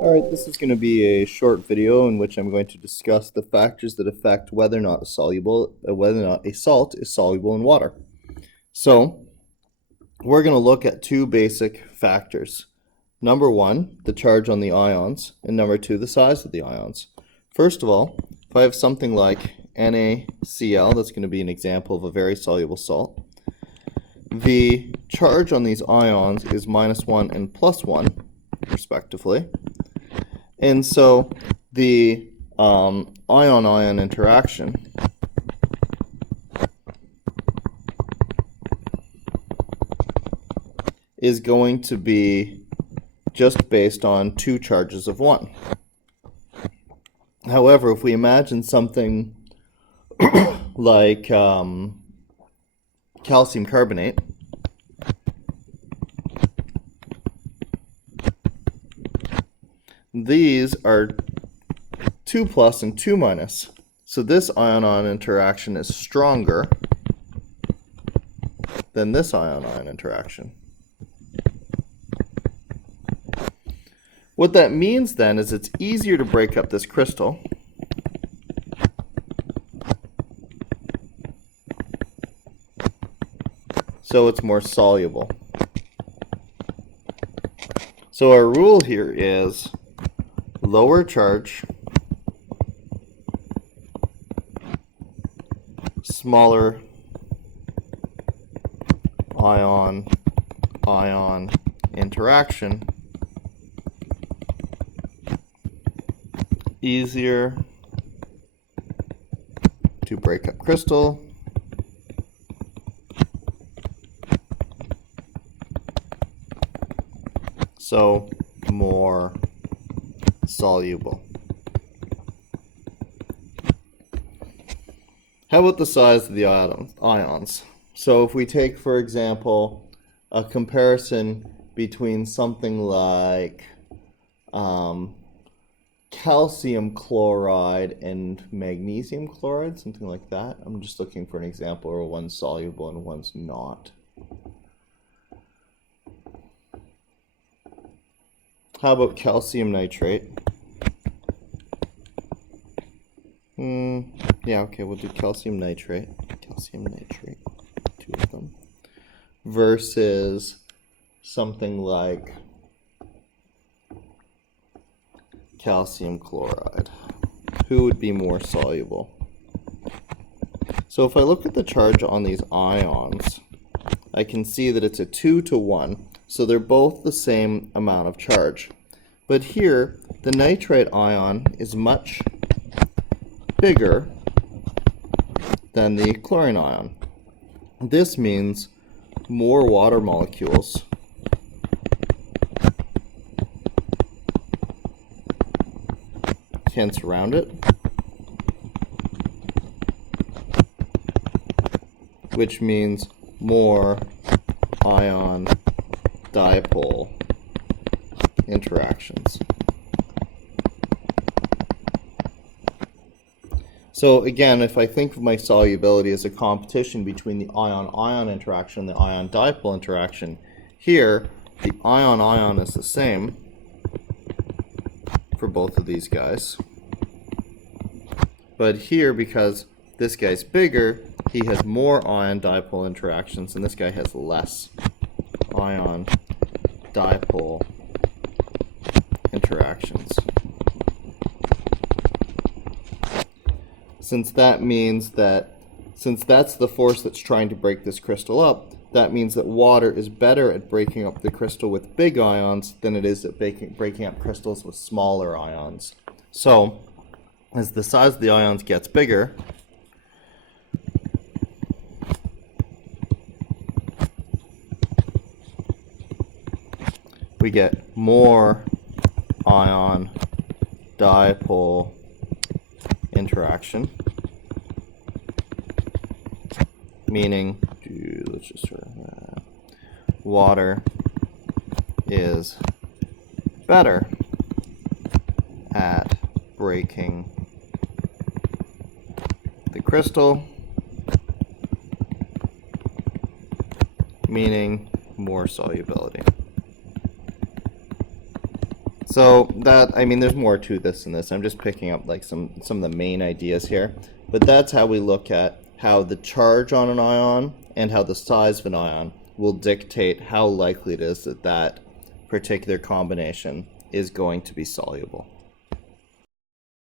Alright, this is going to be a short video in which I'm going to discuss the factors that affect whether or not a salt is soluble in water. So, we're going to look at two basic factors. Number one, the charge on the ions, and number two, the size of the ions. First of all, if I have something like NaCl, that's going to be an example of a very soluble salt. The charge on these ions is -1 and +1, respectively. And so the ion-ion interaction is going to be just based on two charges of 1. However, if we imagine something like calcium carbonate, these are 2 plus and 2 minus. So this ion-ion interaction is stronger than this ion-ion interaction. What that means then is it's easier to break up this crystal. So it's more soluble. So our rule here is lower charge, smaller ion-ion interaction, easier to break up crystal, so more soluble. How about the size of the ions? So if we take, for example, a comparison between something like calcium chloride and magnesium chloride, something like that. I'm just looking for an example where one's soluble and one's not. How about calcium nitrate? Yeah, okay, we'll do calcium nitrate. Calcium nitrate, two of them. Versus something like calcium chloride. Who would be more soluble? So if I look at the charge on these ions, I can see that it's a 2 to 1, so they're both the same amount of charge. But here, the nitrate ion is much bigger than the chlorine ion. This means more water molecules can surround it, which means more ion dipole interactions. So again, if I think of my solubility as a competition between the ion-ion interaction and the ion dipole interaction, here the ion-ion is the same for both of these guys. But here, because this guy's bigger, he has more ion dipole interactions, and this guy has less ion dipole interactions. Since that means that, since that's the force that's trying to break this crystal up, that means that water is better at breaking up the crystal with big ions than it is at breaking up crystals with smaller ions. So, as the size of the ions gets bigger, we get more ion dipole interaction, meaning, let's just water is better at breaking the crystal, meaning more solubility. So that, I mean, there's more to this than this. I'm just picking up like some of the main ideas here. But that's how we look at how the charge on an ion and how the size of an ion will dictate how likely it is that that particular combination is going to be soluble.